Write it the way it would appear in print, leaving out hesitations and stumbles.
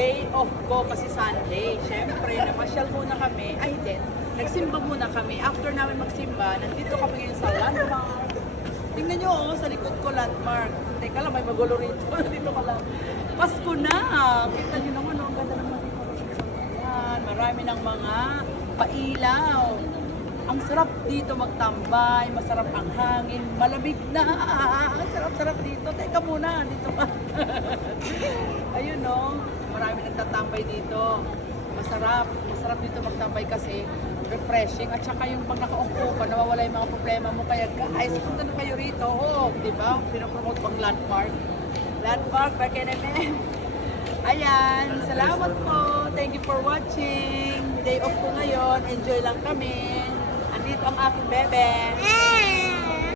day off ko kasi Sunday. Siyempre, namasyal muna kami. Ay, hindi. Nagsimba muna kami. After namin magsimba, nandito kami ngayon sa landmark. Tingnan nyo, oh, sa likod ko landmark. Teka lang, may magulo rito. Dito ka lang. Pasko na. Kita nyo naman, oh, ang ganda naman dito. Yan, marami ng mga pailaw. Ang sarap dito magtambay, masarap ang hangin, malamig na. Ang sarap-sarap dito. Teka muna, dito pa. Ayun, no, marami nagtatambay dito. Masarap dito magtambay kasi refreshing. At saka yung pag nakaupo ka, nawawala yung mga problema mo. Kaya guys, punta na kayo rito. Oh, di ba? Pinopromote pang landmark. Landmark, Bakenemen. Ayan, salamat po. Thank you for watching. Day off ko ngayon. Enjoy lang kami. Andito ang aking bebe.